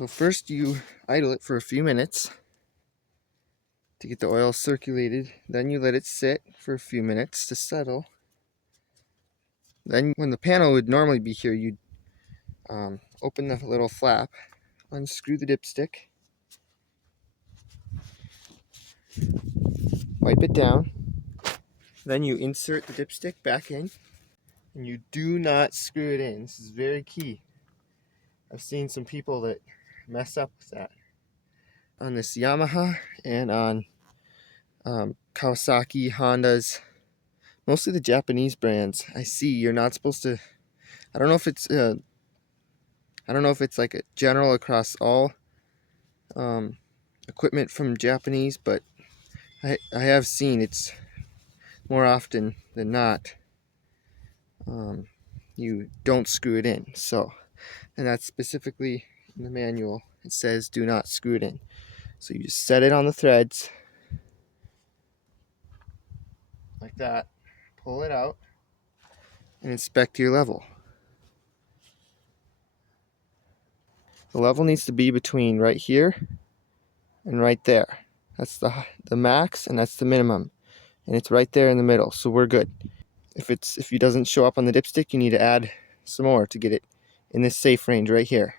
So first you idle it for a few minutes to get the oil circulated. Then you let it sit for a few minutes to settle. Then when the panel would normally be here, you'd open the little flap, unscrew the dipstick, wipe it down. Then you insert the dipstick back in, and you do not screw it in. This is very key. I've seen some people that mess up with that. On this Yamaha and on Kawasaki, Hondas, mostly the Japanese brands, I see you're not supposed to. I don't know if it's like a general across all equipment from Japanese, but I have seen it's more often than not you don't screw it in. So, and that's specifically in the manual. It says do not screw it in. So you just set it on the threads like that, pull it out, and inspect your level. The level needs to be between right here and right there. That's the max, and that's the minimum, and it's right there in the middle, so we're good. If it doesn't show up on the dipstick, you need to add some more to get it in this safe range right here.